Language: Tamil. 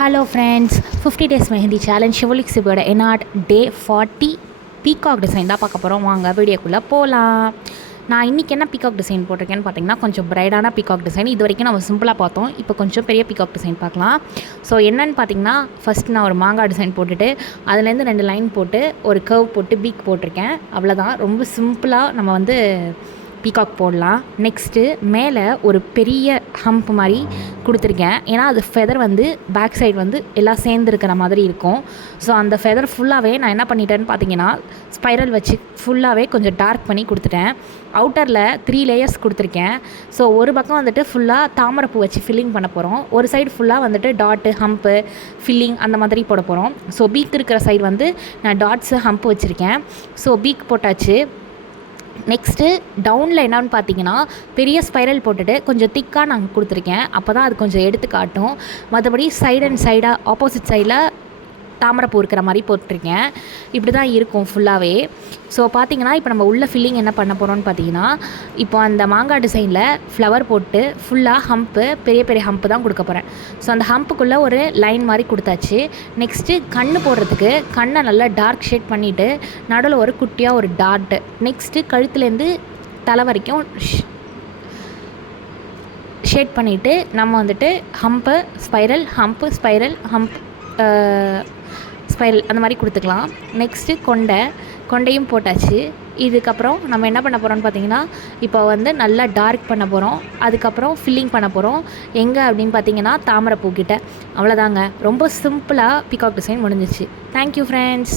Hello friends, 50 days mehndi challenge ஷிவோலிக் சிவோட என்ஆர்ட் டே 40 பீகாக் டிசைன் தான் பார்க்க போகிறோம். வாங்க வீடியோக்குள்ளே போகலாம். நான் இன்றைக்கி என்ன பீகாக் டிசைன் போட்டிருக்கேன்னு பார்த்தீங்கன்னா, கொஞ்சம் பிரைடான பீகாக் டிசைன். இது வரைக்கும் நம்ம சிம்பிளாக பார்த்தோம். இப்போ கொஞ்சம் பெரிய பீகாக் டிசைன் பார்க்கலாம். ஸோ என்னென்னு பார்த்தீங்கன்னா, ஃபஸ்ட் நான் ஒரு மாங்காய் டிசைன் போட்டுட்டு அதுலேருந்து 2 லைன் போட்டு ஒரு கர்வ் போட்டு பீக் போட்டிருக்கேன். அவ்வளோதான். ரொம்ப சிம்பிளாக நம்ம பீகாக் போடலாம். நெக்ஸ்ட்டு மேலே ஒரு பெரிய ஹம்ப் மாதிரி கொடுத்துருக்கேன். ஏன்னா அது ஃபெதர் பேக் சைடு எல்லாம் சேர்ந்துருக்கிற மாதிரி இருக்கும். ஸோ அந்த ஃபெதர் ஃபுல்லாகவே நான் என்ன பண்ணிட்டேன்னு பார்த்தீங்கன்னா, ஸ்பைரல் வச்சு ஃபுல்லாகவே கொஞ்சம் டார்க் பண்ணி கொடுத்துட்டேன். அவுட்டரில் 3 லேயர்ஸ் கொடுத்துருக்கேன். ஸோ ஒரு பக்கம் ஃபுல்லாக தாமரைப்பூ வச்சு ஃபில்லிங் பண்ண போகிறோம். ஒரு சைடு ஃபுல்லாக டாட்டு ஹம்ப்பு ஃபில்லிங் அந்த மாதிரி போட போகிறோம். ஸோ பீக் இருக்கிற சைடு நான் டாட்ஸு ஹம்ப் வச்சுருக்கேன். ஸோ பீக் போட்டாச்சு. நெக்ஸ்ட்டு டவுனில் என்னன்னு பார்த்தீங்கன்னா, பெரிய ஸ்பைரல் போட்டுட்டு கொஞ்சம் திக்காக நாங்கள் கொடுத்துருக்கேன். அப்போ தான் அது கொஞ்சம் எடுத்து காட்டும். மற்றபடி சைடு அண்ட் சைடாக ஆப்போசிட் சைடில் தாமரைப்பூ இருக்கிற மாதிரி போட்டிருக்கேன். இப்படி தான் இருக்கும் ஃபுல்லாகவே. ஸோ பார்த்தீங்கன்னா, இப்போ நம்ம உள்ள ஃபில்லிங் என்ன பண்ண போகிறோம்னு பார்த்தீங்கன்னா, இப்போ அந்த மாங்காய் டிசைனில் ஃப்ளவர் போட்டு ஃபுல்லாக ஹம்ப்பு பெரிய பெரிய ஹம்ப்பு தான் கொடுக்க போகிறேன். ஸோ அந்த ஹம்ப்புக்குள்ளே ஒரு லைன் மாதிரி கொடுத்தாச்சு. நெக்ஸ்ட்டு கண்ணு போடுறதுக்கு கண்ணை நல்லா டார்க் ஷேட் பண்ணிவிட்டு நடுவில் ஒரு குட்டியாக ஒரு டாட்டு. நெக்ஸ்ட்டு கழுத்துலேருந்து தலை வரைக்கும் ஷேட் பண்ணிவிட்டு நம்ம hump spiral hump spiral hump spiral அந்த மாதிரி கொடுத்துக்கலாம். நெக்ஸ்ட்டு கொண்டையும் போட்டாச்சு. இதுக்கப்புறம் நம்ம என்ன பண்ண போகிறோம்னு பார்த்தீங்கன்னா, இப்போ நல்லா டார்க் பண்ண போகிறோம். அதுக்கப்புறம் ஃபில்லிங் பண்ண போகிறோம். எங்கே அப்படின்னு பார்த்தீங்கன்னா, தாமரைப்பூக்கிட்ட. அவ்வளோதாங்க. ரொம்ப சிம்பிளாக பீகாக் டிசைன் முடிஞ்சிச்சு. Thank you friends.